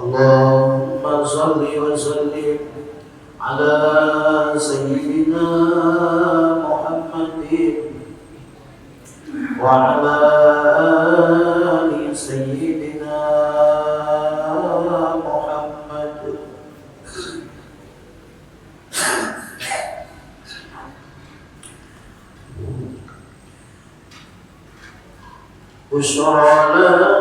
اللهم صل وسلم على سيدنا محمد وعلى آل سيدنا محمد. بشرى لنا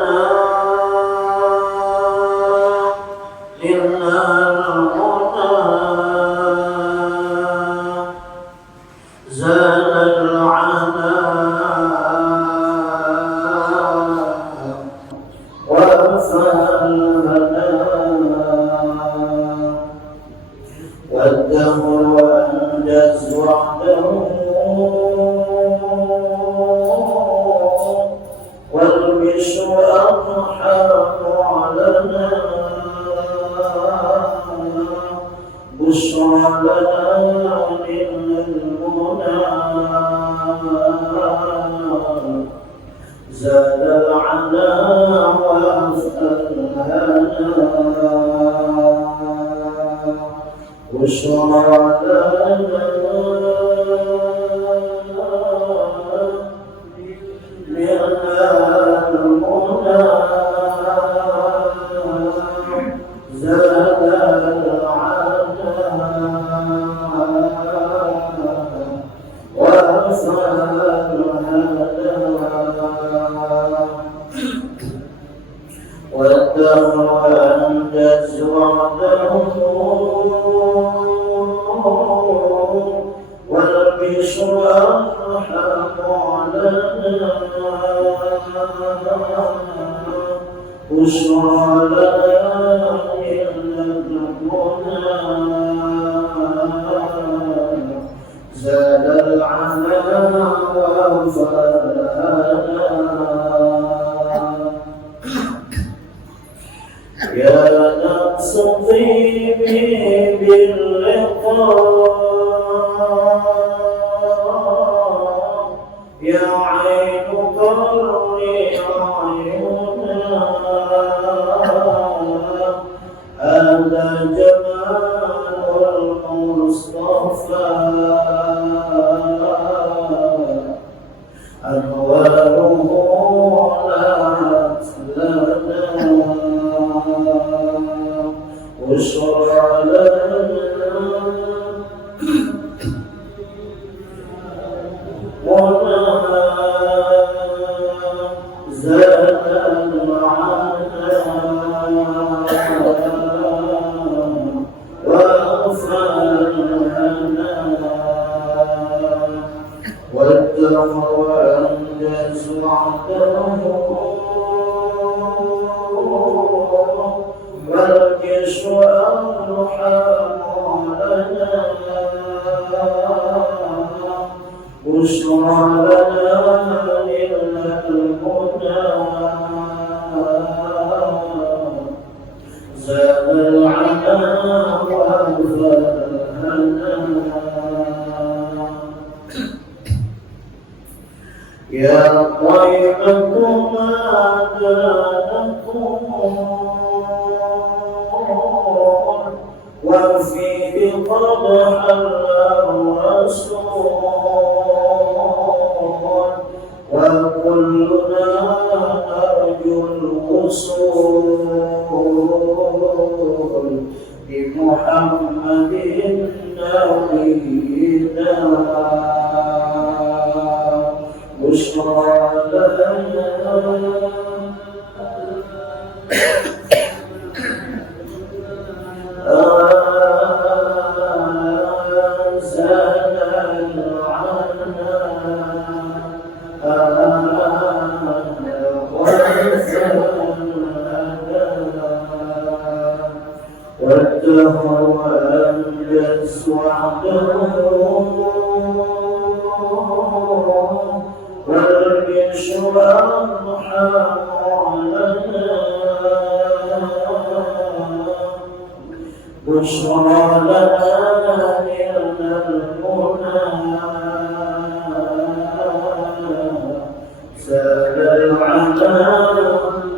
سال العنا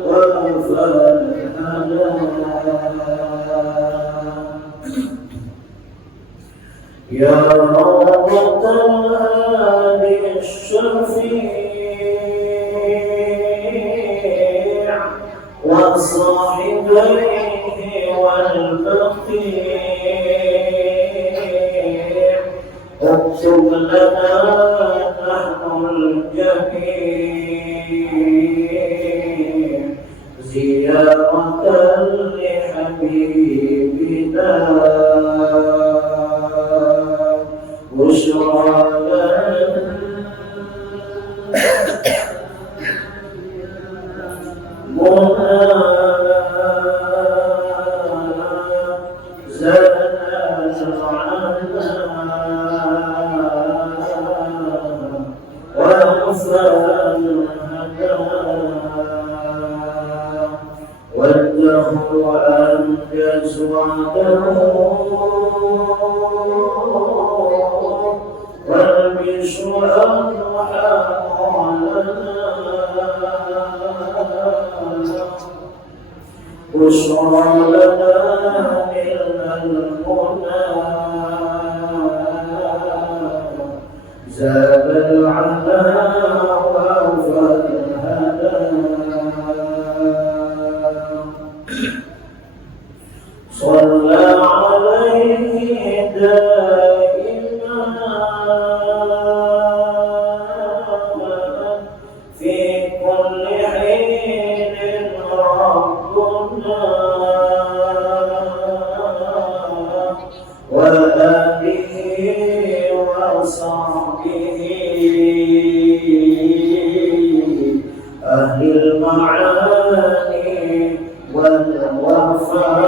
وفى الهنا يا روضة الهادي الشفيع وصاحبيه والبقيع اكتب لنا نحن الجميع زيارة لحبيبنا بشرى والدهر أنجز وعده والبشر أضحى لنا بشرى لنا من المنى زاد العنا وأوفى الهدى صلى عليه دائما في كل حين ربنا وآله وصحبه أهل المعاني والوفاء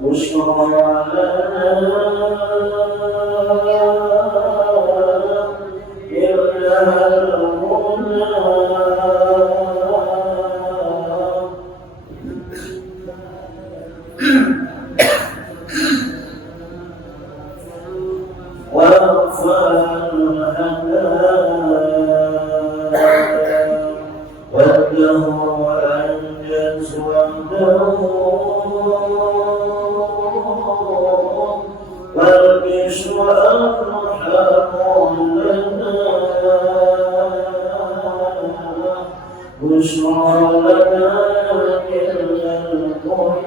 بشرى لنا إلا المنى وأوفى الهدى والدهر أنجز وحده والبشر أرحم لنا بشرى لنا إلا المنى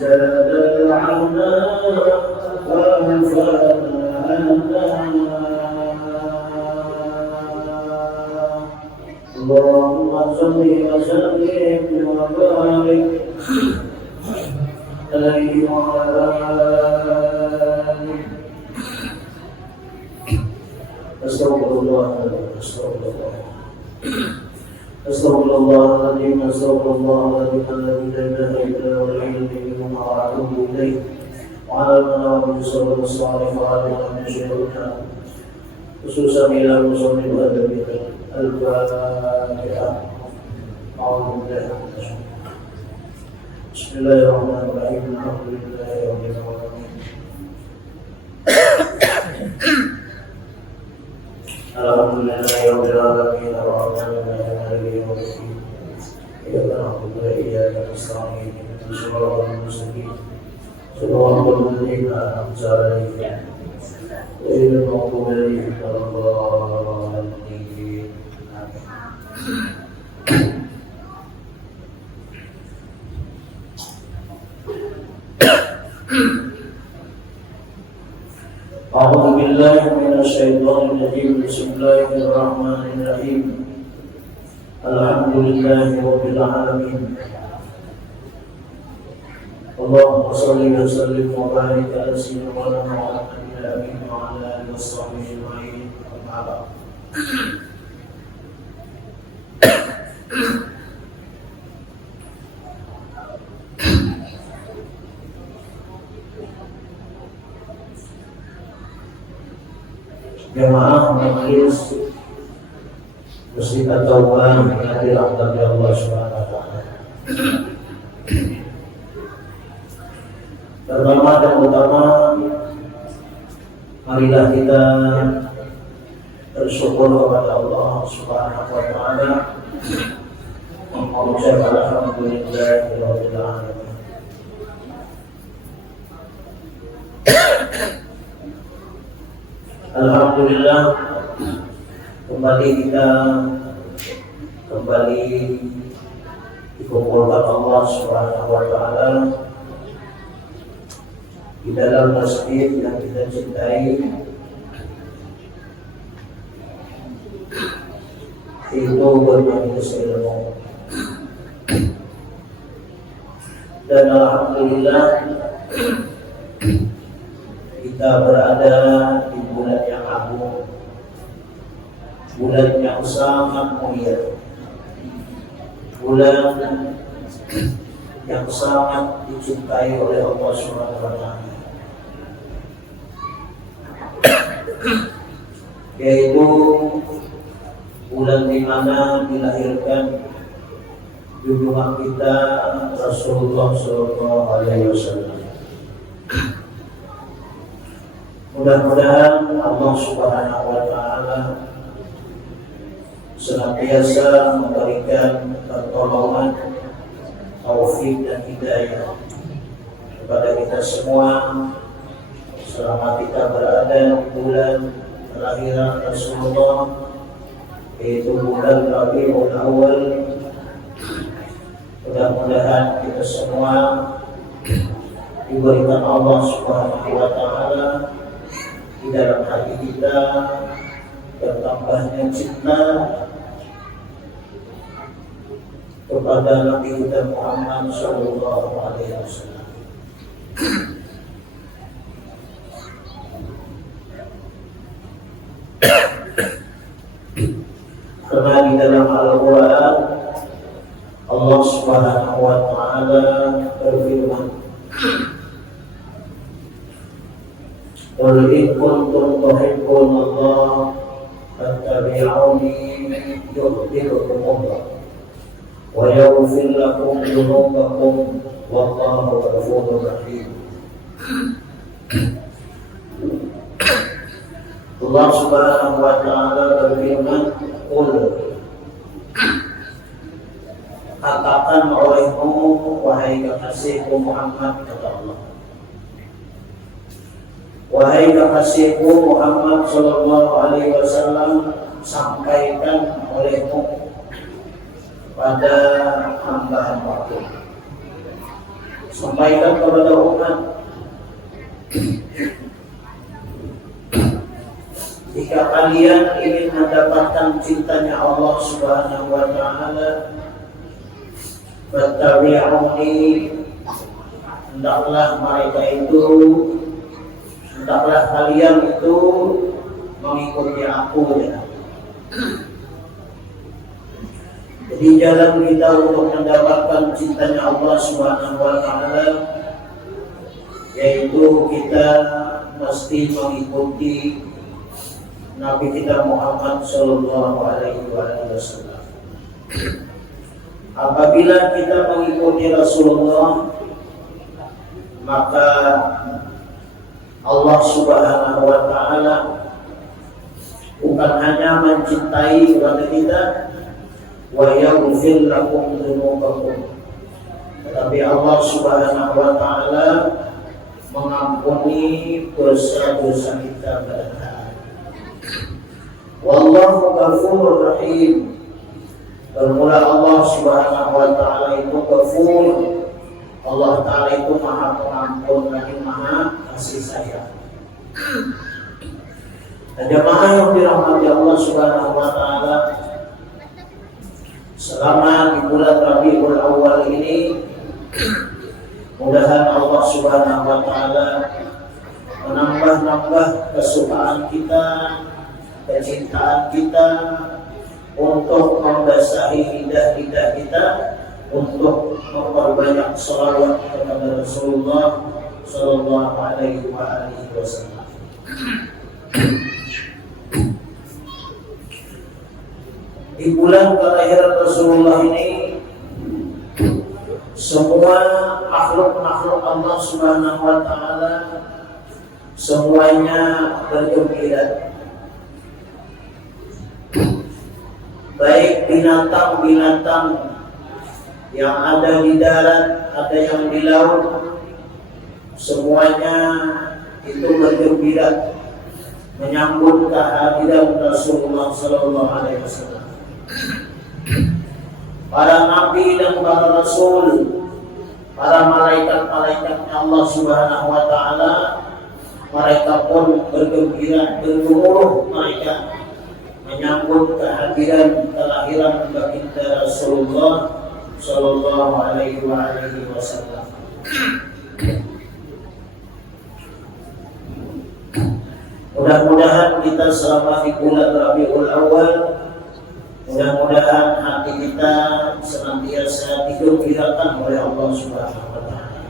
زاد العنا وأوفى الهدى اللهم صل وسلم وبارك عليه وعلى آله. أستغفر الله أستغفر الله أستغفر الله العظيم أستغفر الله العظيم الذي لا إله إلا هو الحي القيوم وأتوب إليه وعلى آله وصحبه الصالح وعلى من شركنا خصوصا إلى مصلي وأدبه الفاتحة. أعوذ بالله من الشيطان. بسم الله الرحمن الرحيم. الحمد لله رب العالمين. الحمد لله رب العالمين الرحمن الرحيم مالك يوم الدين. إياك نعبد وإياك نستعين اهدنا الصراط المستقيم صراط الذين أنعمت عليهم غير المغضوب عليهم ولا الضالين. أعوذ بالله من الشيطان الرجيم. بسم الله الرحمن الرحيم. الحمد لله رب العالمين. اللهم صل وسلم وبارك على سيدنا محمد الأمين وعلى آله وصحبه أجمعين. أما بعد. Jemaah majelis Masjid At-Taubah yang dirahmati Allah Subhanahu wa taala. Pertama dan utama, marilah kita bersyukur kepada Allah Subhanahu wa taala mengucap alhamdulillahirabbil alamin. Alhamdulillah, kembali kita dikumpulkan Allah Subhanahu wa taala di dalam masjid yang kita cintai, itu bermajelis ilmu. Dan alhamdulillah kita berada di bulan yang agung, bulan yang sangat mulia, bulan yang sangat dicintai oleh Allah Subhanahu wa taala, yaitu bulan di mana dilahirkan junjungan kita Rasulullah Sallallahu Alaihi Wasallam. Mudah-mudahan Allah Subhanahu Wa Taala senantiasa memberikan pertolongan, taufik dan hidayah kepada kita semua selama kita berada di bulan kelahiran Rasulullah, yaitu bulan Rabiul Awal. Mudah-mudahan kita semua diberikan Allah Subhanahu wa taala di dalam hati kita bertambahnya cinta kepada Nabi kita Muhammad sallallahu alaihi wasallam. Karena di dalam Al-Quran Allah Subhanahu wa taala berfirman, "Qul in kuntum tuhibbunallaha fattabi'uni yuhibbukum Allah wa yaghfir lakum dhunubakum wallahu ghafurur rahim." Allah Subhanahu wa taala berfirman, "Qul," katakan olehmu wahai kekasihku Muhammad, kata Allah, wahai kekasihku Muhammad sallallahu alaihi wasallam, sampaikan olehmu pada hamba-hambaku, sampaikan kepada umat, jika kalian ingin mendapatkan cintanya Allah Subhanahu wa taala, fattabi'uni, hendaklah kalian itu mengikuti aku, ya. Jadi jalan kita untuk mendapatkan cintanya Allah Subhanahu wa taala, yaitu kita mesti mengikuti Nabi kita Muhammad sallallahu alaihi wasallam. Apabila kita mengikuti Rasulullah, maka Allah Subhanahu wa taala bukan hanya mencintai kepada kita, wa yaghfir lakum dzunubakum, tetapi Allah Subhanahu wa taala mengampuni dosa-dosa kita pada hari. Wallahu ghafurur rahim. Bermula Allah Subhanahu wa taala itu Ghafur, Allah taala itu Maha Pengampun lagi Maha Kasih Sayang. Dan jemaah yang dirahmati Allah Subhanahu wa taala, selama di bulan Rabiul Awal ini, mudah-mudahan Allah Subhanahu wa taala menambah kesukaan kita, kecintaan kita, untuk membasahi lidah-lidah kita, untuk memperbanyak shalawat kepada Rasulullah Sallallahu Alaihi Wasallam. Di bulan kelahiran Rasulullah ini, semua makhluk-makhluk Allah Subhanahu wa taala semuanya bergembira. Baik binatang-binatang yang ada di darat, ada yang di laut, semuanya itu bergembira menyambut kehadiran Rasulullah Sallallahu Alaihi Wasallam. Para nabi dan para rasul, para malaikat-malaikatnya Allah Subhanahu Wa Taala, mereka pun bergembira, bergemuruh mereka menyambut kehadiran kelahiran baginda Rasulullah Sallallahu Alaihi Wasallam. Mudah-mudahan kita selama di bulan Rabiul Awal, mudah-mudahan hati kita senantiasa digembirakan oleh Allah Subhanahu Wa Taala.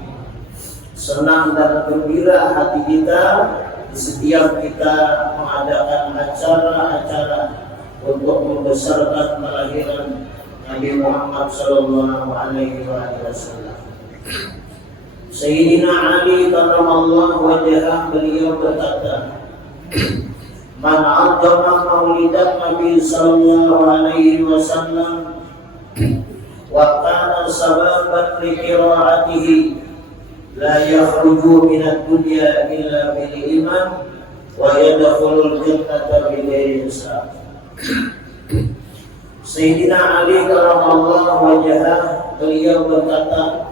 Senang dan gembira hati kita di setiap kita mengadakan acara-acara untuk membesarkan kelahiran Nabi Muhammad Sallallahu Alaihi Wasallam. Sayyidina Ali karramallahu wajhah, beliau berkata, "Man 'azzama maulidan Nabi Sallallahu Alaihi Wasallam wa kana sababan li qiraatihi la yakhruju minad dunya illa bil iman wa yadkhulul jannata bighairi hisab." Sayyidina Ali karramallahu wajhah, beliau berkata,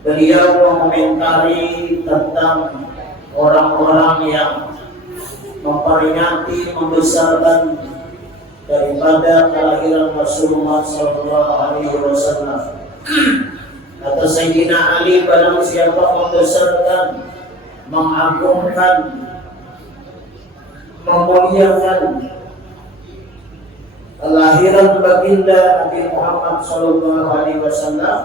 beliau mengomentari tentang orang-orang yang memperingati, membesarkan daripada kelahiran Rasulullah Sallallahu Alaihi Wasallam. Kata Sayyidina Ali, barang siapa membesarkan, mengagungkan, memuliakan kelahiran baginda Nabi Muhammad Sallallahu Alaihi Wasallam,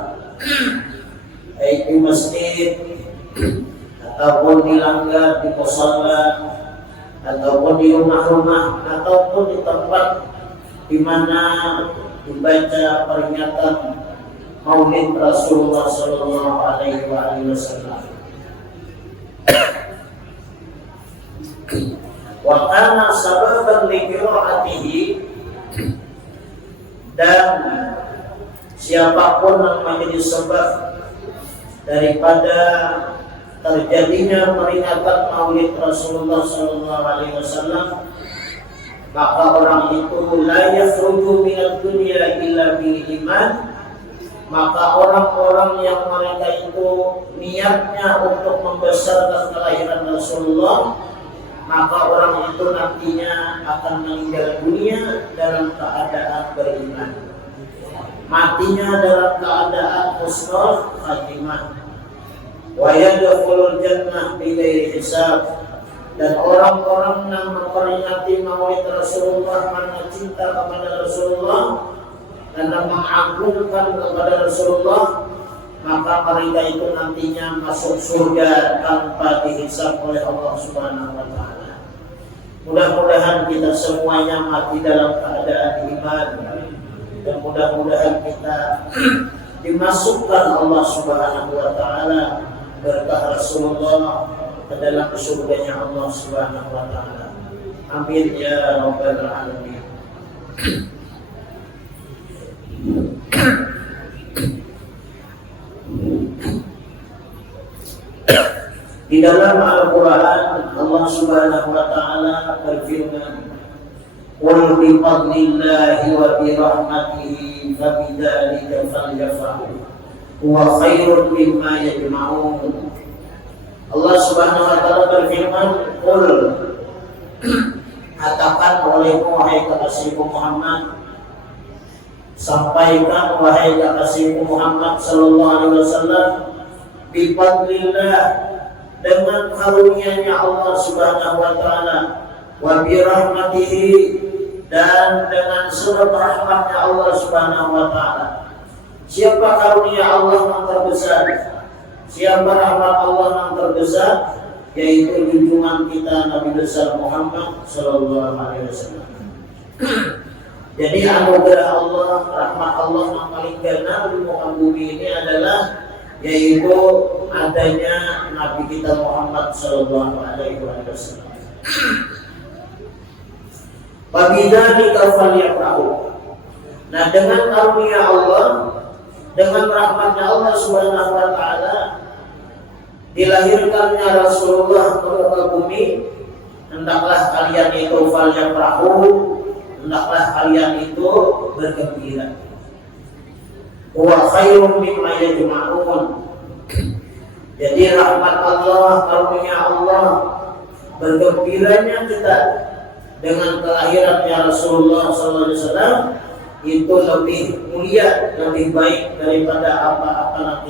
baik di masjid ataupun di langgar, di musala, ataupun di rumah-rumah, ataupun di tempat di mana dibaca peringatan Maulid Rasulullah Sallallahu Alaihi Wasallam. Wa kana sababan li qiraatihi, dan siapapun yang menjadi sebab daripada terjadinya peringatan Maulid Rasulullah Sallallahu Alaihi Wasallam, maka orang itu la yakhruju minad dunya illa bil iman. Maka orang-orang yang mereka itu niatnya untuk membesarkan kelahiran Rasulullah, maka orang itu nantinya akan meninggal dunia dalam keadaan beriman, matinya dalam keadaan husnul khatimah. Wa yadkhulul jannah bighairi hisab, dan orang-orang yang memperingati Maulid Rasulullah karena cinta kepada Rasulullah dan mengagungkan kepada Rasulullah, maka mereka itu nantinya masuk surga tanpa dihisab oleh Allah Subhanahu Wa Taala. Mudah-mudahan kita semuanya mati dalam keadaan iman, dan mudah-mudahan kita dimasukkan Allah Subhanahu Wa Taala berkah Rasulullah ke dalam surganya Allah Subhanahu Wa Taala. Amin ya rabbal alamin. Di dalam Al-Quran Allah Subhanahu Wa Taala berfirman, "Qul bi fadlillahi wa bi rahmatihi fabidzalika falyafrahu huwa khairun mimma yajma'un." Allah Subhanahu Wa Taala berfirman, "Qul," katakan olehmu wahai kekasihku Muhammad, sampaikan wahai kekasihku Muhammad Sallallahu Alaihi Wasallam, bi fadlillah, dengan karunia-Nya Allah Subhanahu Wa Taala, wa bi rahmatihi, dan dengan sebab rahmatnya Allah Subhanahu Wa Taala. Siapa karunia Allah yang terbesar? Siapa rahmat Allah yang terbesar? Yaitu junjungan kita Nabi besar Muhammad Sallallahu Alaihi Wasallam. Jadi anugerah Allah, rahmat Allah yang paling gana di muka bumi ini adalah yaitu adanya Nabi kita Muhammad Sallallahu Alaihi Wasallam. Bagi dari kafal yang tahu, Nah, dengan karunia Allah, dengan rahmatnya Allah Subhanahu wa taala, dilahirkannya Rasulullah ke muka bumi, hendaklah kalian itu falyafrahu, hendaklah kalian itu bergembira. Wa khairum mimma yajma'un. Jadi rahmat Allah, karunia Allah, bergembiranya kita dengan kelahirannya Rasulullah SAW itu lebih mulia, lebih baik daripada apa-apa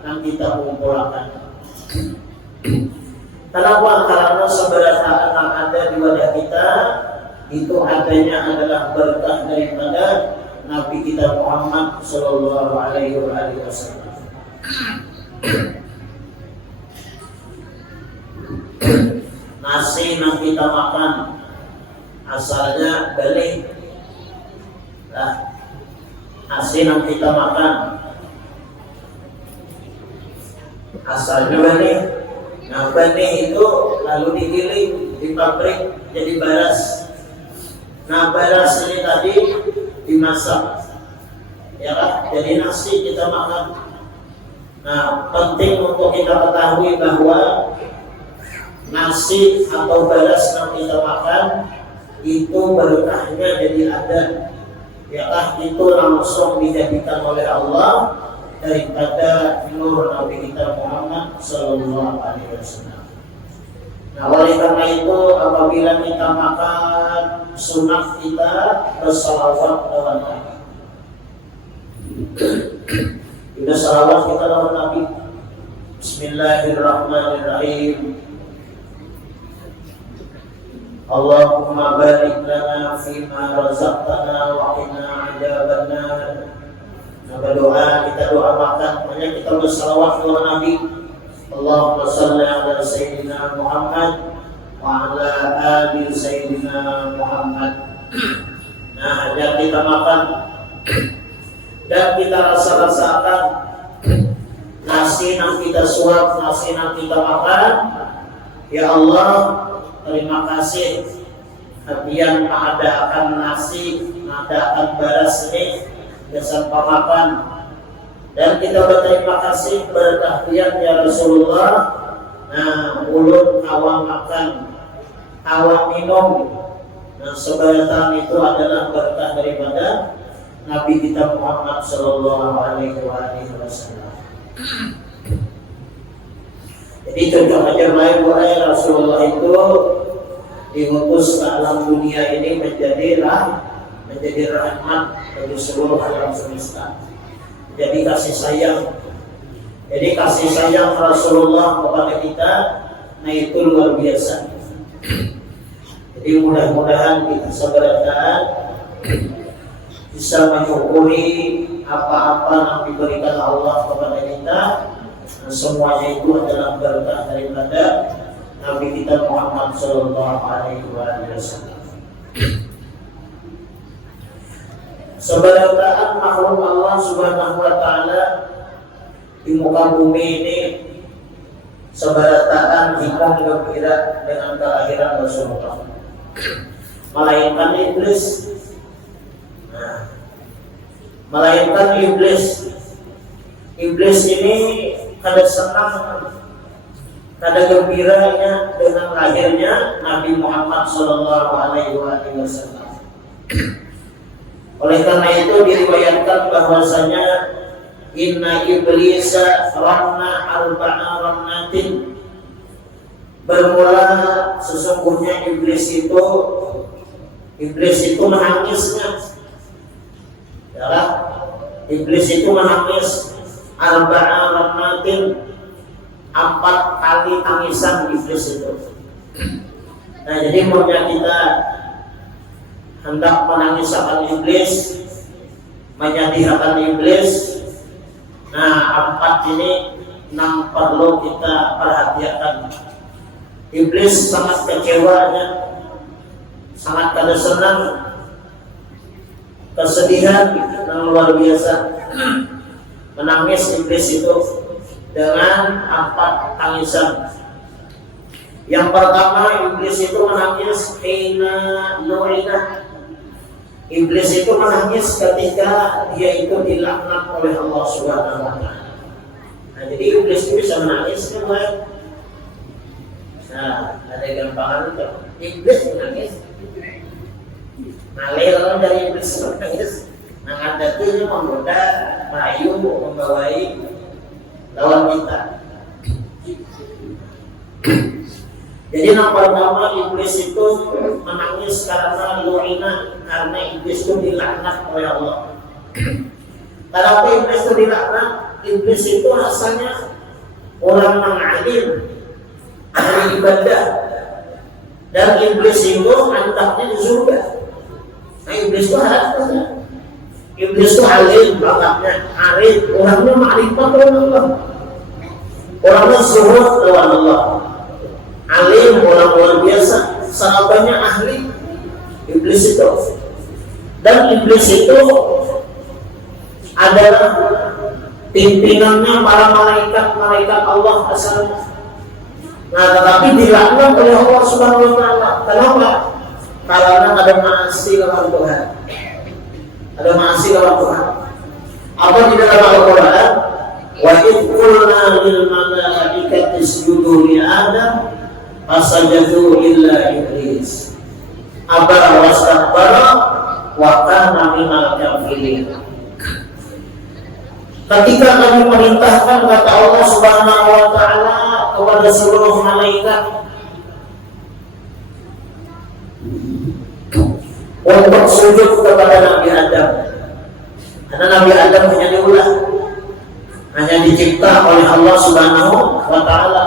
yang kita kumpulkan. Kenapa? Karena seberapa anak ada di wadah kita itu adanya adalah berkah daripada Nabi kita Muhammad Sallallahu Alaihi Wasallam. Nasi yang kita makan asalnya dari nasi yang kita makan asalnya benih. Nah, benih itu lalu digiling di pabrik jadi beras. Nah, beras ini tadi dimasak, ya kan? Jadi nasi kita makan. Nah, penting untuk kita ketahui bahwa nasi atau beras yang kita makan itu berkahnya jadi ada, ya kan? Itu langsung dijadikan oleh Allah daripada nur Nabi kita Muhammad Sallallahu Alaihi Wasallam. Nah, oleh karena itu apabila kita makan, sunat kita bersalawat kepada Nabi. Kita salawat kita kepada Nabi. Bismillahirrahmanirrahim. Allahumma barik lana fima razaqtana wa qina adzabannar. Nah, berdoa, kita doa makan, makanya kita bersalawat kepada Nabi. Allahumma salli ala Sayyidina Muhammad wa ala ali Sayyidina Muhammad. Nah, dan kita makan dan kita rasa-rasakan nasi yang kita suap, nasi yang kita makan. Ya Allah, terima kasih yang mengadakan nasi, mengadakan beras ini bersama makan. Dan kita berterima kasih kepada ya Rasulullah. Nah, mulut awal makan, awal minum. Nah, sebenarnya itu adalah berkah daripada Nabi kita Muhammad Sallallahu Alaihi Wasallam. Jadi contoh aja baik Rasulullah itu diutus ke alam dunia ini menjadi rahmat bagi seluruh alam semesta. Jadi kasih sayang Rasulullah kepada kita, nah itu luar biasa. Jadi mudah-mudahan kita sebenarnya bisa menyukuri apa-apa yang diberikan Allah kepada kita. Dan semuanya itu adalah berkah daripada Nabi kita Muhammad Sallallahu Alaihi Wasallam. Sebenarnya makhluk Allah Subhanahu Wa Taala di muka bumi ini sebenarnya hikmah gembira dengan kelahiran Rasulullah. Melainkan iblis. Nah, melainkan iblis. Iblis ini kada senang, kada gembiranya dengan lahirnya Nabi Muhammad Sallallahu Alaihi Wasallam. Oleh karena itu diriwayatkan bahwasanya inna iblisa ranna arba'a rannatin. Bermula sesungguhnya iblis itu menangisnya. Ya, iblis itu menangis arba'a rannatin, 4 kali tangisan iblis itu. Nah, jadi maunya kita hendak menangiskan iblis, menyedihkan iblis. Nah, 4 ini yang perlu kita perhatikan. Iblis sangat kecewanya, sangat kada senang, kesedihan yang luar biasa. Menangis iblis itu dengan 4 tangisan. Yang pertama, iblis itu menangis hina nu'ina, Iblis itu menangis ketika dia itu dilaknat oleh Allah Subhanahu wa taala. Nah, jadi iblis itu bisa menangis kan baik. Nah, ada gambaran itu. Iblis menangis. Ngalir dari iblis menangis. Nah, ada itu menggoda, merayu, membawai lawan kita. Jadi yang pertama iblis itu menangis karena lu'ina, karena iblis itu dilaknat oleh Allah. Kenapa iblis itu dilaknat? Iblis itu rasanya orang yang alim, ahli ibadah, dan iblis itu antaknya di surga. Nah, iblis itu harapnya, iblis itu alim, bakatnya arif, orangnya ma'rifat dengan Allah, orangnya zuhud dengan Allah. Alim, orang luar biasa, sahabatnya ahli. Iblis itu, dan iblis itu adalah pimpinannya para malaikat Allah asalnya. Nah, tetapi dilaknat oleh Allah Subhanahu wa taala. Kenapa? Karena ada maasi lawan Tuhan. Ada maasi lawan Tuhan. Apa di dalam Al-Qur'an? Wa idh qulna lil malaikati isjudu li Adam fasajadu illa iblis abara wastakbara wa kana minal kafirin. Ketika kami perintahkan, kata Allah Subhanahu wa taala kepada seluruh malaikat untuk sujud kepada Nabi Adam, karena Nabi Adam hanya diulah, hanya dicipta oleh Allah Subhanahu wa taala.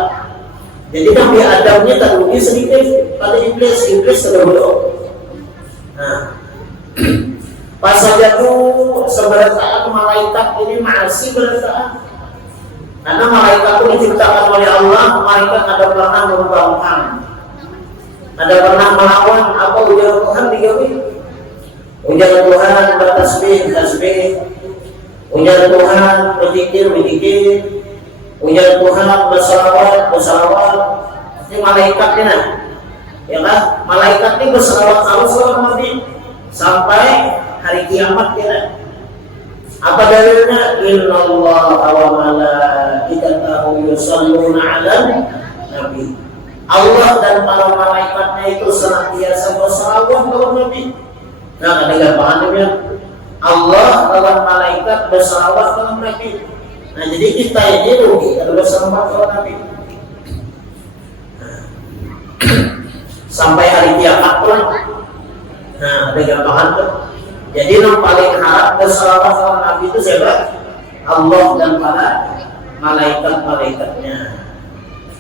Jadi Nabi Adam ini terlebih sedikit pada iblis terdahulu. Nah, pas saja tuh sebersamaan malaikat ini masih bersamaan, karena malaikat itu diciptakan oleh Allah. Malaikat ada pernah membangkang, ada pernah melawan apa ujar Tuhan digawi. Ujar Tuhan bertasbih, ujar Tuhan berzikir, ujar Tuhan bersalawat. Ini malaikatnya, ya kan? Malaikat ini bersalawat selama Nabi sampai hari kiamat kira. Apa dalilnya? Innallaha wa malaikatahu yusholluna 'alan nabi. Allah dan para malaikatnya itu senantiasa bersalawat kepada Nabi. Nah, ada gambarannya. Allah dan malaikat bersalawat kepada Nabi. Nah, jadi kita ini rugi kalau bersalawat kepada Nabi. Sampai hari kiamat pun. Nah, ada gambaran tuh. Jadi yang paling harap bersalawat kepada Nabi itu siapa? Allah dan para malaikat-malaikatnya.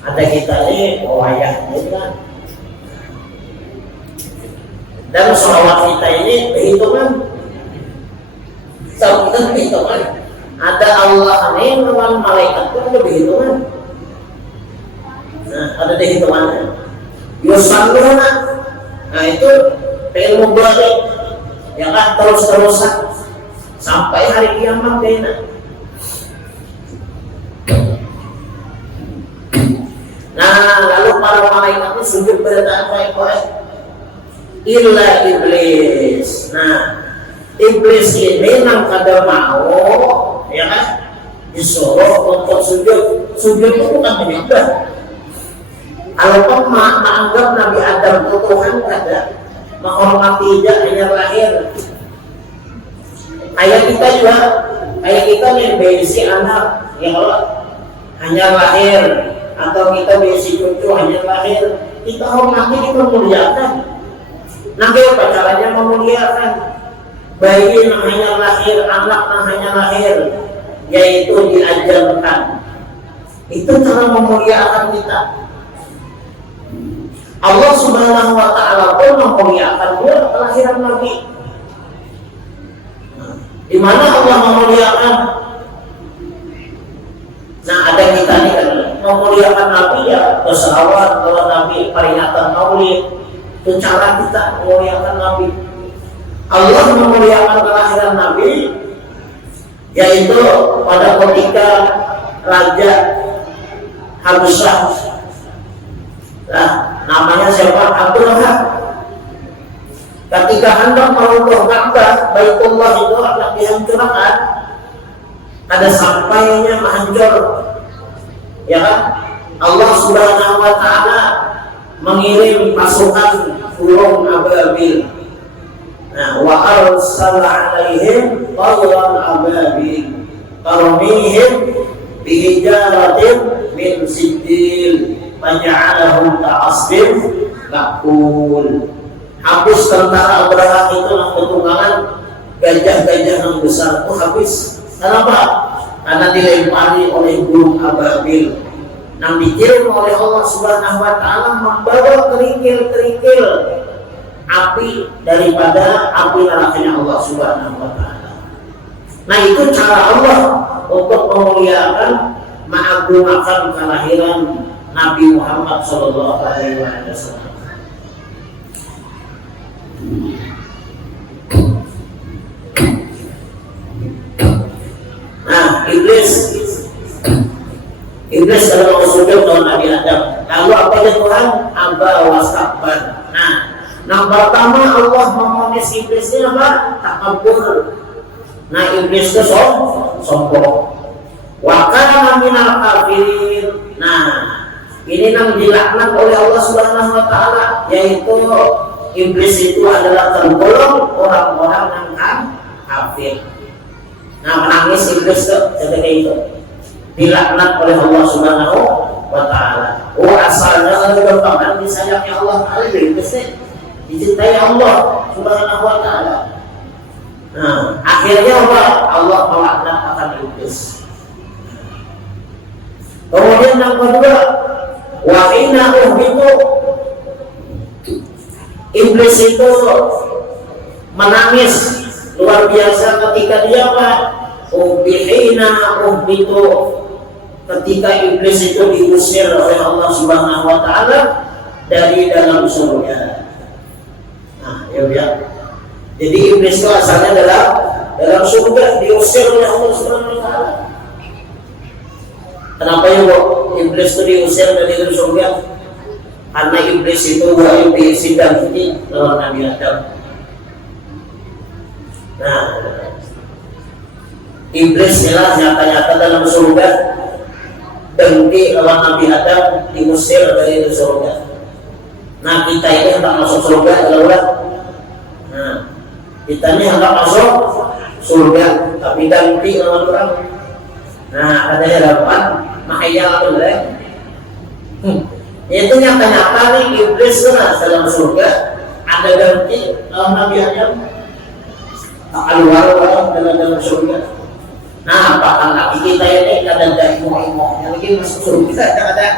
Ada kita ini wayahnya kan. Dan salawat kita ini berhitungan. Salawat berhitungan. Ada Allah ini dengan malaikat itu ada berhitungan. Nah, ada hitungannya. Yusalluna. Nah, itu ilmu balik. Ya kan, terus-terusan sampai hari kiamat kayaknya. Nah, lalu para malaikat itu sujud pada baik-baik. Illa iblis. Nah, iblis ini nang kada mau, ya kan, disuruh untuk sujud. Sujud itu bukan menyembah. Kalau pemah menganggap Nabi Adam itu Tuhan, kada menghormati dia hanya lahir. Kayak kita juga, kayak kita nih berisi anak, ya Allah, hanya lahir, atau kita berisi cucu hanya lahir, kita hormati, kita muliakan. Nanti apa caranya memuliakan? Bayi yang hanya lahir, anak yang hanya lahir, yaitu diajarkan. Itu cara memuliakan kita. Allah Subhanahu wa taala pun memuliakan dia kelahiran Nabi. Di mana Allah memuliakan? Nah, ada kita nih kan memuliakan Nabi ya, bersalawat kepada Nabi, peringatan Maulid. Itu cara kita memuliakan Nabi. Allah memuliakan kelahiran Nabi yaitu pada ketika Raja Habsyah. Nah, namanya siapa? Abdul Wahab. Ketika hendak meruntuh Ka'bah, Baitullah itu akan dihancurkan. Ada sampainya hancur, ya kan? Allah Subhanahu wa Ta'ala mengirim pasukan burung ababil. Nah, wa arsala alaihim tayran ababil tarmihim bihijaratin min sijil faja'alahum ka'asfin ma'kul. Habis tentara Abraham itu yang ketunggangan gajah-gajah yang besar itu habis. Kenapa? Karena dilempari oleh burung ababil yang dikirim oleh Allah Subhanahu wa Ta'ala membawa kerikil-kerikil api daripada api nerakanya Allah Subhanahu wa Ta'ala. Nah, itu cara Allah untuk memuliakan mengagungakan kelahiran Nabi Muhammad sallallahu alaihi wasallam. Nah, Iblis kalau mau sujud kepada Nabi Adam, lalu apa yang Tuhan? Aba wastakbar. Nah, yang pertama Allah memonis Iblis ini apa? Takabur. Nah, Iblis itu sombong. Wa kana minal kafirin. Nah, ini yang dilaknat oleh Allah Subhanahu wa Ta'ala, yaitu Iblis itu adalah tergolong orang-orang yang kafir. Nah, menangis Iblis ketika itu dilaknat oleh Allah Subhanahu wa Ta'ala. Oh, asalnya berpakan di sayapnya Allah Ta'ala, Iblis dicintai Allah Subhanahu wa Ta'ala. Nah, akhirnya Allah melaknat akan Iblis. Kemudian yang kedua, wa inna uhbitu, Iblis itu menangis luar biasa ketika dia uhbitu, ketika Iblis itu diusir oleh Allah Subhanahu wa Ta'ala dari dalam surga. Nah, ya. Jadi Iblis itu asalnya dalam surga, diusir oleh Allah Subhanahu wa Ta'ala. Kenapa ya Iblis itu diusir dari surga? Karena Iblis itu sidang ini lawan Nabi Adam. Nah, Iblis jelas nyata-nyata dalam surga, dengki lawan Nabi Adam, diusir dari surga. Nah, kita ini hendak masuk surga adalah, nah, kita ini hendak masuk surga, tapi dengki lawan orang. Nah, ada harapan, mahayal itu lah. Itu nyata-nyata nih Iblis dalam surga, ada dengki lawan Nabi Adam. Keluar dalam surga. Nah, apakah lagi kita ini kadang-kadang imo-imo yang lagi masuk surga ada.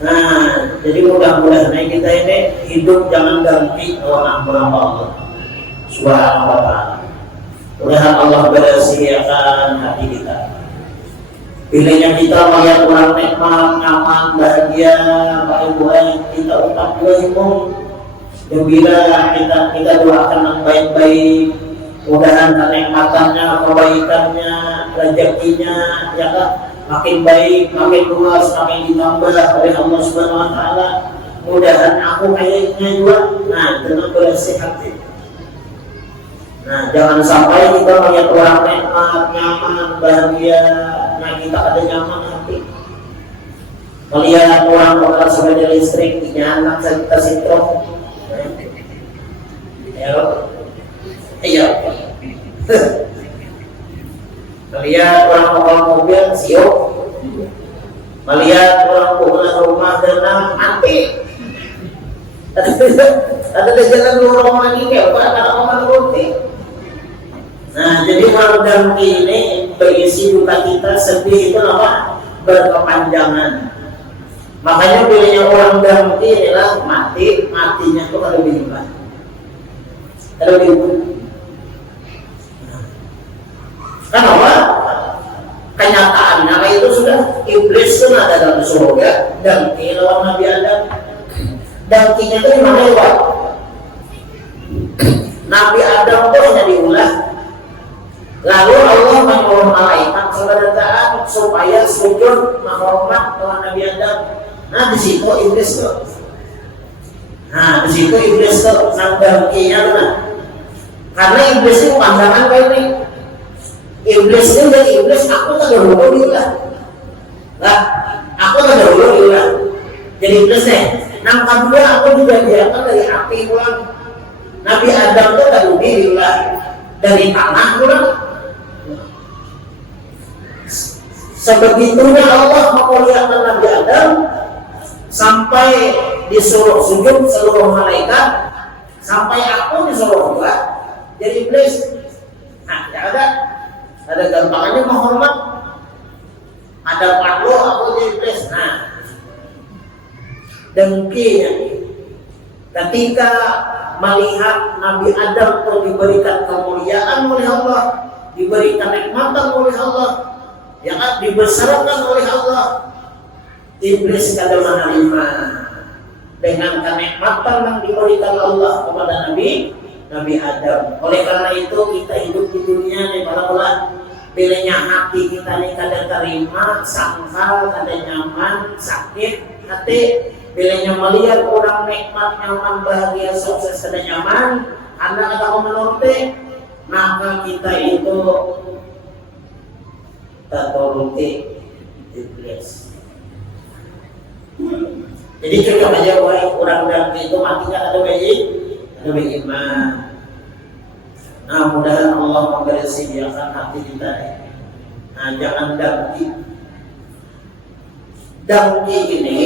Nah, jadi mudah-mudahan kita ini hidup jangan ganti orang Allah Subhanahu wa Ta'ala. Mudah-mudahan Allah bersiakan hati kita. Pilihnya kita melihat orang nikmat, nyaman, bahagia, baik-baik, kita utak ilmu, gembira, kita doakan yang baik-baik. Mudahan kenikmatannya, kebaikannya, rezekinya, ya kan, makin baik, makin luas, makin ditambah oleh Allah Subhanahu wa Ta'ala. Mudahan aku kayaknya juga, nah, dengan bersih hati. Nah, jangan sampai kita melihat orang nikmat, nyaman, bahagia, nah kita ada nyaman hati. Melihat orang bakal sebagai listrik, nyala kita sintrom. Iya. Melihat orang bawa mobil siok, melihat orang bawa rumah dan mati. Ada jalan lorong lagi kayak orang roti. Nah, jadi orang ini berisi duka kita, sedih itu apa? Berkepanjangan. Makanya pilihnya orang ganti adalah matinya itu kalau lebih hebat. Kalau lebih kenapa? Kenyataannya itu sudah Iblis itu ada dalam surga dan lawan Nabi Adam. Dan itu di mana ya? Nabi Adam itu hanya diulah. Lalu Allah menyuruh malaikat kepada taat supaya sujud menghormat kepada Nabi Adam. Nah, di situ Iblis tuh. Nah, di situ Iblis tuh nang dengkinya tuh. Karena iblis itu pandangan kayak ini. Iblis ini jadi iblis, aku tak dahulu diulah. Nah, aku tak dahulu diulah. Jadi iblis nih. Nah, kedua aku juga diangkat dari api pulang. Nabi Adam itu tak diulah dari tanah pulang. Sebegitunya Allah memuliakan Nabi Adam sampai disuruh sujud seluruh malaikat, sampai aku disuruh juga jadi iblis. Nah, tidak ada gampangannya menghormat. Ada parlo aku jadi iblis. Nah, dengkinya ketika melihat Nabi Adam itu diberikan kemuliaan oleh Allah, diberikan nikmatan oleh Allah, yang dibesarkan oleh Allah, iblis kada menerima dengan kenikmatan yang diberikan Allah kepada Nabi Adam. Oleh karena itu kita hidup di dunia nih para ulama, pilihnya hati kita nih kada terima, sangkal, kada nyaman, sakit hati. Pilihnya melihat orang nikmat, nyaman, bahagia, sukses, kada nyaman, anda kada mau menuruti, maka kita itu tak turuti iblis. Jadi cocok aja orang itu mati kan ada bayi iman. Nah, mudah-mudahan Allah membersihkan hati kita. Nah, jangan dengki ini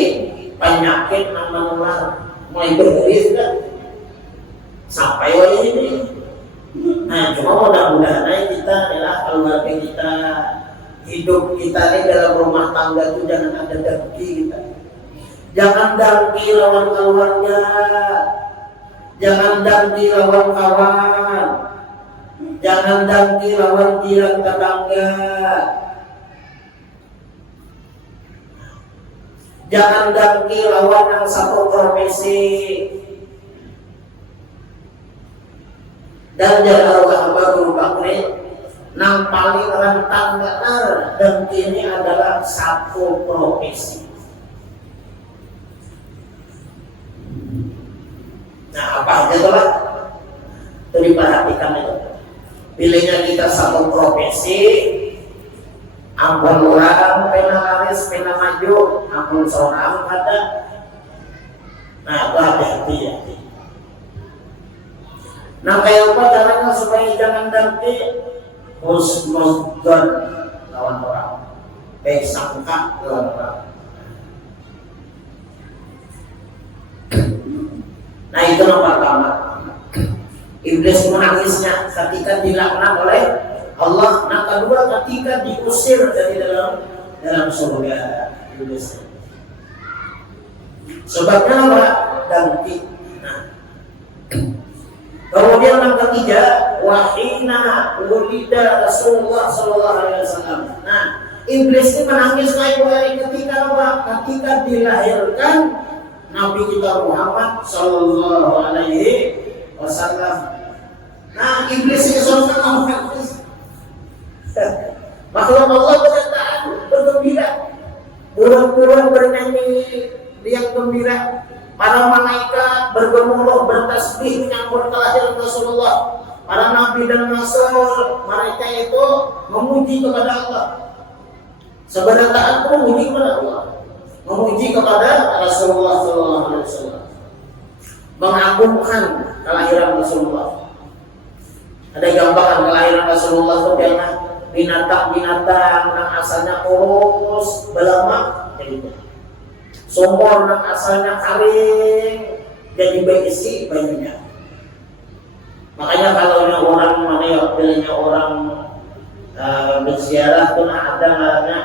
penyakit yang menular mulai bergeris kan sampai wajah ini. Nah, cuma mudah-mudahan kita adalah keluarga kita, hidup kita ini dalam rumah tangga itu jangan ada dengki kita. Jangan dengki lawan keluarga, jangan dengki lawan kawan, jangan dengki lawan jiran tetangga, jangan dengki lawan yang satu profesi. Dan jangan guru bakri nang paling rentang benar dan ini adalah satu profesi. Nah, apa aja tuh lah? Itu diperhatikan itu. Pilihnya kita satu profesi, ampun orang, pena laris, pena maju, ampun seorang ada. Nah, itu hati-hati ya. Nah, kayak apa caranya supaya jangan dengki? Husnudzon lawan orang, baik sangka lawan orang. Nah, itu yang pertama. Iblis menangisnya ketika dilaknat oleh Allah. Nah, kedua ketika diusir dari dalam surga iblis. Sebabnya apa? Dengki. Nah, kemudian yang ketiga, wahina wulida Rasulullah sallallahu alaihi wasallam. Nah, iblis ini menangis kayak hari ketika apa? Ketika dilahirkan Nabi kita Muhammad sallallahu alaihi wasallam. Nah, iblis ini seorang menangis. Makhluk Allah bergembira, burung-burung bernyanyi riang gembira. Para malaikat bergemuruh bertasbih menyambut kelahiran Rasulullah. Para nabi dan rasul mereka itu memuji kepada Allah. Sebenarnya taat memuji kepada Allah, memuji kepada Rasulullah sallallahu alaihi wasallam, mengagungkan kelahiran Rasulullah. Ada gambaran kelahiran Rasulullah itu dengan binatang-binatang yang asalnya kurus, belemak, jadi sumur yang asalnya kering jadi berisi bajunya. Makanya kalau orang mana ya pilihnya orang berziarah pun ada namanya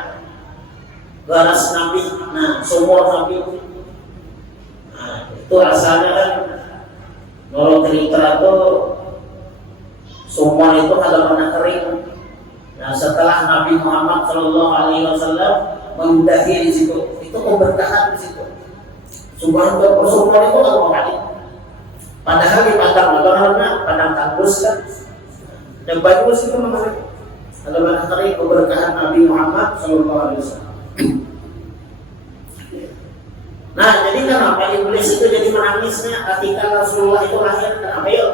garas Nabi. Nah, sumur Nabi. Nah, itu asalnya kan kalau cerita itu sumur itu kalau pernah kering. Nah, setelah Nabi Muhammad Shallallahu Alaihi Wasallam mendahi di situ, itu keberkahan di situ. Sumur itu kalau kali. Padahal dipandang orang-orangnya pandang tanggus kan. Dan bagus itu memang ada banyak kali keberkahan Nabi Muhammad Shallallahu Alaihi Wasallam. Nah, jadi kenapa iblis itu jadi menangisnya ketika Rasulullah itu lahir? Kenapa yuk?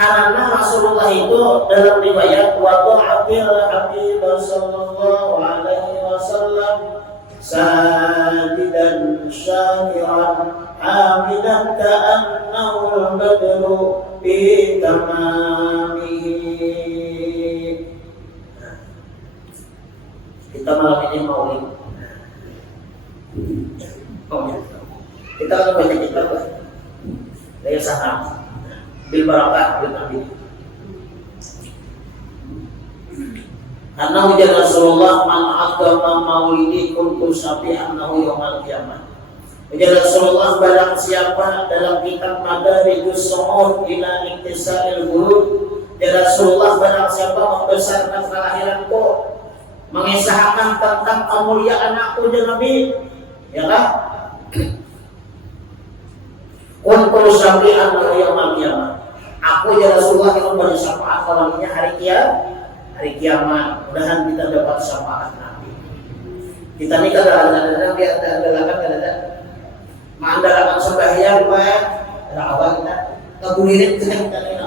Karena Rasulullah itu dalam riwayat wada'atil Habib sallallahu alaihi wasallam sajidan syakiran hamidan ka'annahu al-badru bi tamamihi. Kita malam ini maulid. Kita akan baca kitab dari saham bil barakah bil nabi. Karena ujar Rasulullah man agama maulidi kuntu syafi'annahu yaumal qiyamah. Ujar Rasulullah barang siapa dalam kitab Madarijus Su'ud ila Iktisa'il Ghurub, ujar Rasulullah barang siapa membesarkan kelahiranku, mengisahkan tentang kemuliaan aku dan Nabi, ya kan? Kuntu syafi'annahu yaumal qiyamah. Aku ya Rasulullah yang memberi syafaat kalaunya hari kiamat. Mudahan kita dapat syafaat Nabi. Kita ini kadang-kadang ada mengandalkan sembahyang baik ada awal kita kebulirin kita ini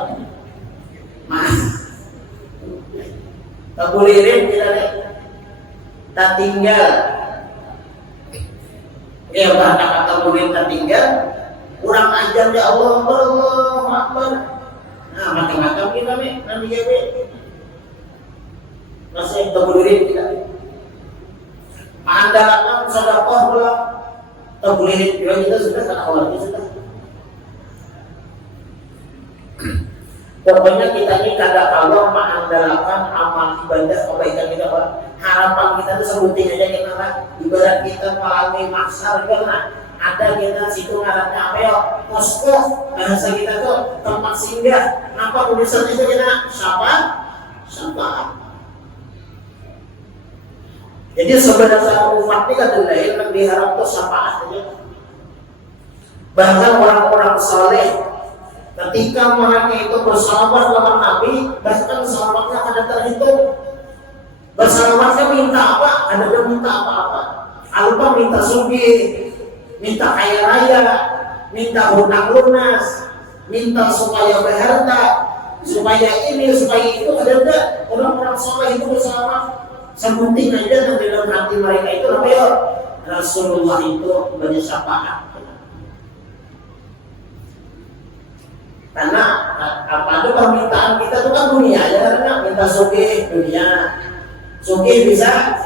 kebulirin kita tinggal ya bahkan kebulirin kita tinggal kurang ajar ya Allah Akbar. Nah macam-macam kita nih nanti ya masih kebulirin kita mengandalkan sedekah pula kebulirin kita sudah kan awalnya sudah. Pokoknya kita ini kadang Allah mengandalkan amal ibadah kebaikan kita, Pak. Harapan kita itu sebutin aja kita kan. Ibarat kita mengalami maksar karena ada kita situ ngarannya apa ya? Posko bahasa kita tuh tempat singgah. Apa tulisan itu kita? Syafaat. Jadi sebenarnya umat ini kan lain yang diharap tuh syafaat aja. Bahkan orang-orang saleh ketika mereka itu bersahabat dengan Nabi, bahkan sahabatnya ada terhitung. Bersahabatnya minta apa? Ada minta apa-apa. Alpa minta sugih, minta kaya raya, minta hutang lunas, minta supaya berharta, supaya ini, supaya itu. Ada orang-orang saleh itu bersahabat. Sebutin aja dan dalam hati mereka itu namanya Rasulullah itu beri syafaat. Karena apa itu permintaan kita itu kan dunia ya, karena minta sugih dunia, sugih bisa.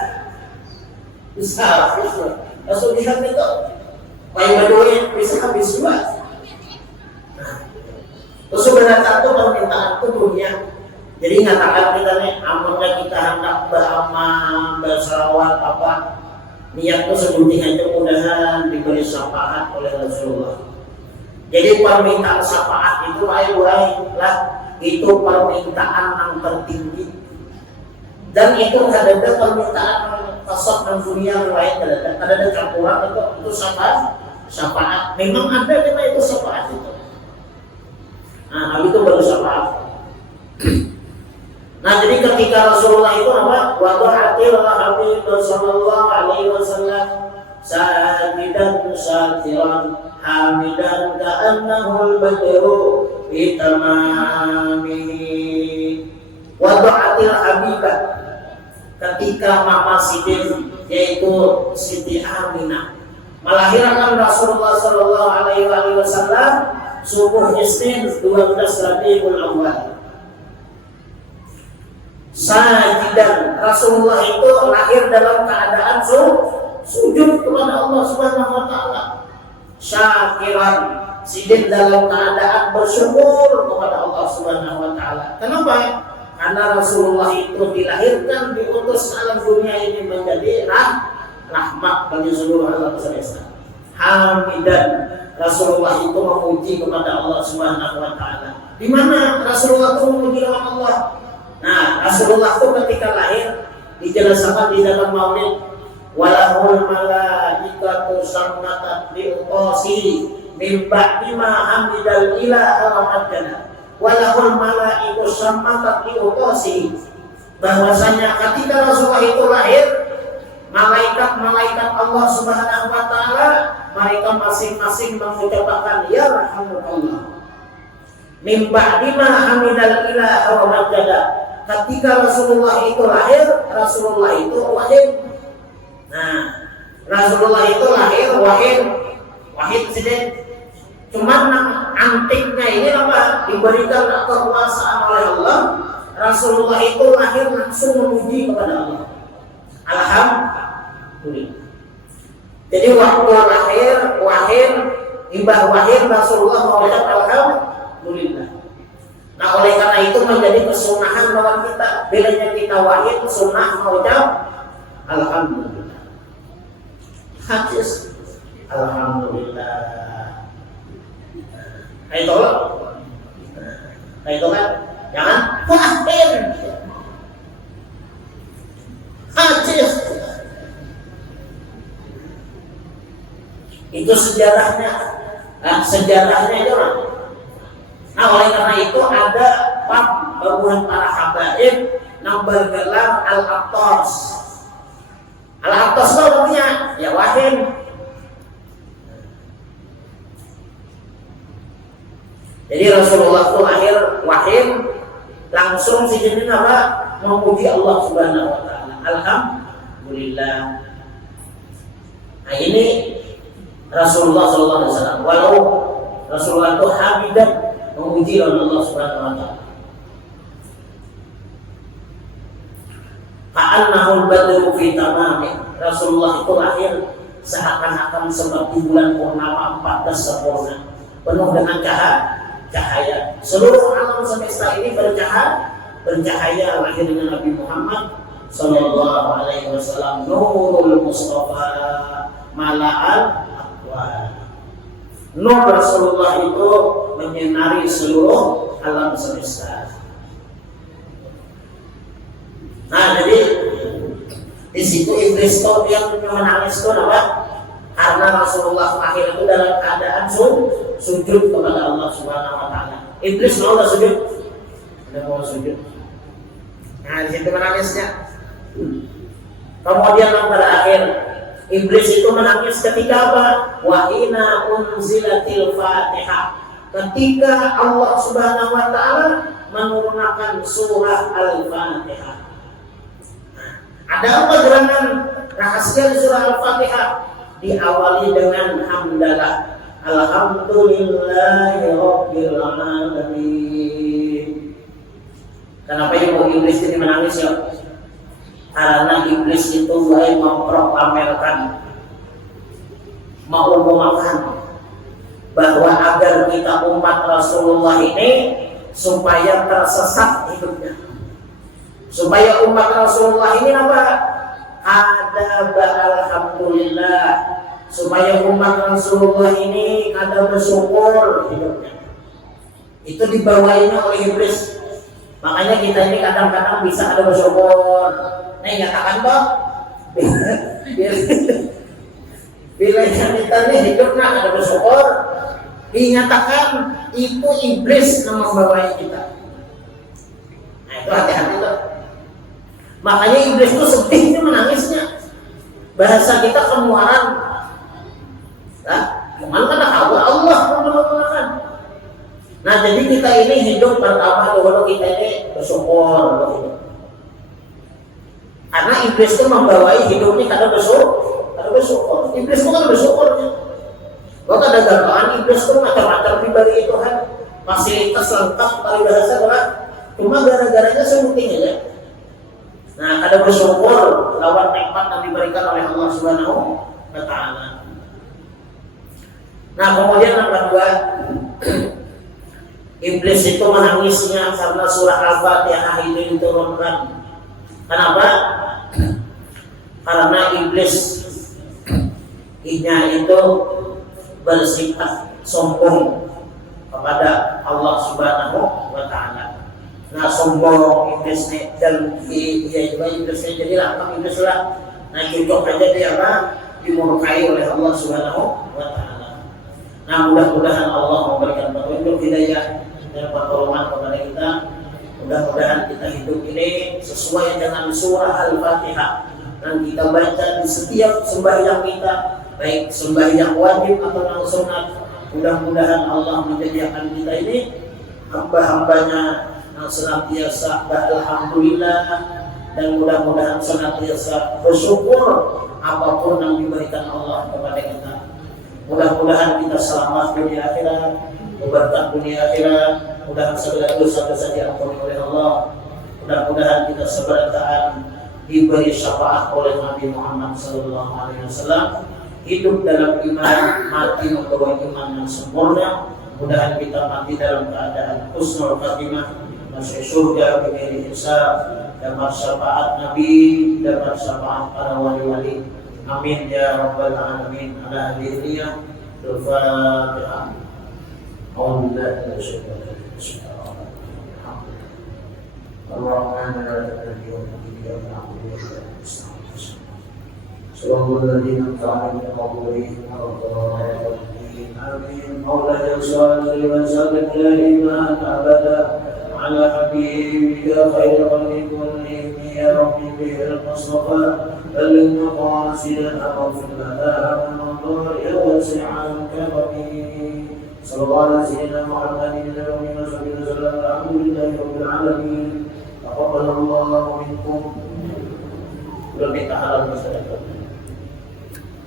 Sugihan itu bayi baduin bisa habis juga. Terus sebenarnya itu permintaan itu dunia. Jadi ngatakan kita nih, amalnya kita hendak beramal, bersalawat apa, niat itu sebutin aja mudahan diberi syafaat oleh Rasulullah. Jadi permintaan syafaat itu lah itu permintaan yang tertinggi. Dan itu ada permintaan kasat dan dunia yang lain, ada campuran itu syafaat. Memang ada kita itu syafaat itu. Nah, itu baru syafaat. Nah, jadi ketika Rasulullah itu apa? Wada'atil Habib sallallahu alaihi wasallam sajidan syakiran hamidan ka'annahu al-badru bi tamamihi. Wada'atil Habibah ketika Mama Sidin yaitu Siti Aminah melahirkan Rasulullah sallallahu alaihi wasallam subuh Isnin 12 Rabiul Awal. Sajidan, Rasulullah itu lahir dalam keadaan sujud kepada Allah Subhanahu wa taala. Syakiran, Sidin dalam keadaan bersyukur kepada Allah Subhanahu wa taala. Kenapa? Karena Rasulullah itu dilahirkan diutus alam dunia ini menjadi rahmat bagi seluruh alam semesta. Hamidan, Rasulullah itu memuji kepada Allah Subhanahu wa taala. Di mana Rasulullah itu memuji Allah? Nah, Rasulullah itu ketika lahir dijelaskan di dalam maulid walahul malaikatu samnatan liqasi min ba'di ma hamidal ilaha wa majjana walahul malaiku samnatan liqasi, bahwasanya ketika Rasulullah itu lahir malaikat-malaikat Allah Subhanahu wa taala mereka masing-masing mengucapkan ya rahmatullah. Min ba'di ma hamidal ilaha wa majada. Ketika Rasulullah itu lahir, Rasulullah itu wahid. Nah, Rasulullah itu lahir wahid sedih. Cuman antiknya ini apa? Diberikan kekuasaan oleh Allah. Rasulullah itu lahir langsung memuji kepada Allah. Alhamdulillah. Jadi waktu lahir imbah wahid Rasulullah mengucap alhamdulillah. Nah, oleh karena itu menjadi kesunahan bahwa kita bilanya kita wahid sunnah mengucap alhamdulillah. Hadis alhamdulillah. Itu kan jangan wahid. Hadis itu sejarahnya. Sejarahnya itu kan. Nah, oleh karena itu ada babuhan para habaib yang bergelar Al-Attas. Al-Attas itu artinya ya wahid. Jadi Rasulullah itu lahir wahid, langsung si jenis apa? Memuji Allah Subhanahu wa taala. Alhamdulillah. Nah, ini Rasulullah sallallahu alaihi wasallam. Walau Rasulullah itu hamidan, memuji Allah Subhanahu wa taala. Ka'annahul badru fi tamami. Rasulullah itu lahir seakan-akan seperti bulan purnama 14 sempurna, penuh dengan cahaya. Seluruh alam semesta ini bercahaya lahirnya Nabi Muhammad sallallahu alaihi wasallam. Nurul Mustafa mala'al aqwal. Nur Rasulullah itu menyinari seluruh alam semesta. Nah, jadi di situ iblis itu yang menangis itu apa? Karena Rasulullah lahir itu dalam keadaan sujud kepada Allah Subhanahu wa taala. Iblis mau enggak sujud? Tidak mau sujud. Nah, di situ menangisnya. Kemudian yang terakhir, iblis itu menangis ketika apa? Wa inna unzilatil Fatihah. Ketika Allah Subhanahu wa taala menurunkan surah Al-Fatihah. Nah, ada apa gerangan rahasia di surah Al-Fatihah? Diawali dengan hamdalah. Alhamdulillahirabbil alamin. Kenapa ibu iblis ini menangis ya? Karena iblis itu mulai memproklamirkan, mengumumkan bahwa agar kita umat Rasulullah ini supaya tersesat hidupnya, supaya umat Rasulullah ini apa? Ada alhamdulillah, supaya umat Rasulullah ini ada bersyukur hidupnya. Itu dibawainnya oleh iblis. Makanya kita ini kadang-kadang bisa ada bersyukur. Nah, nyatakan kok bila kita ini hidupnya ada bersyukur, dinyatakan itu iblis yang membawai kita. Nah, itu hati-hati tuh. Makanya iblis itu sedihnya menangisnya. Bahasa kita kemuaran. Nah, kemana kan Allah memperlakukan. Nah, jadi kita ini hidup pertama dulu kita ini bersyukur. Karena iblis itu membawai hidupnya kada bersyukur. Iblis itu kan bersyukur. Kalau ada gambaran iblis itu macam-macam dibagi Tuhan, fasilitas lengkap dari bahasa Tuhan. Cuma gara-garanya sebuting aja. Nah, kada bersyukur lawan nikmat yang diberikan oleh Allah Subhanahu wa taala. Nah, kemudian yang kedua, iblis itu menangisnya karena surah Al-Fatihah itu diturunkan. Kenapa? Karena iblis itu bersifat sombong kepada Allah Subhanahu wa taala. Nah, sombong iblisnya dan dia juga iblisnya jadi lantang iblis lah. Nah, cocok aja dia apa? Dimurkai oleh Allah Subhanahu wa taala. Nah, mudah-mudahan Allah memberikan petunjuk hidayah dan pertolongan kepada kita. Mudah-mudahan kita hidup ini sesuai dengan surah Al-Fatihah dan kita baca di setiap sembahyang kita, baik sembahyang wajib atau yang sunat. Mudah-mudahan Allah menjadikan kita ini hamba-hambanya yang senantiasa alhamdulillah, dan mudah-mudahan senantiasa bersyukur apapun yang diberikan Allah kepada kita. Mudah-mudahan kita selamat dunia akhirat, berkah dunia akhirat, mudah-mudahan segala dosa-dosa diampuni oleh Allah. Mudah-mudahan kita seberkahan diberi syafaat oleh Nabi Muhammad SAW, hidup dalam iman, mati membawa iman yang sempurna. Mudah-mudahan kita mati dalam keadaan husnul khatimah, masuk surga bighairi hisab, dapat syafaat Nabi, dapat syafaat para wali-wali. Amin ya rabbal alamin. Ala hadiniyah al-Fatihah. Alhamdulillah. Allahumma alladhi صراط الذين أنعمت عليهم غير المغضوب عليهم. آمين. مولاي صل وسلم دائما أبدا على حبيبك خير خلق كلهم يا ربي به المصطفى بلغ مقاصدنا واغفر لنا وننظر يا واسع الكرم. صلى الله على سيدنا محمد النبي وصحبه وسلم. الحمد لله رب العالمين. تقبل الله منكم. Lebih tahalan masyarakat.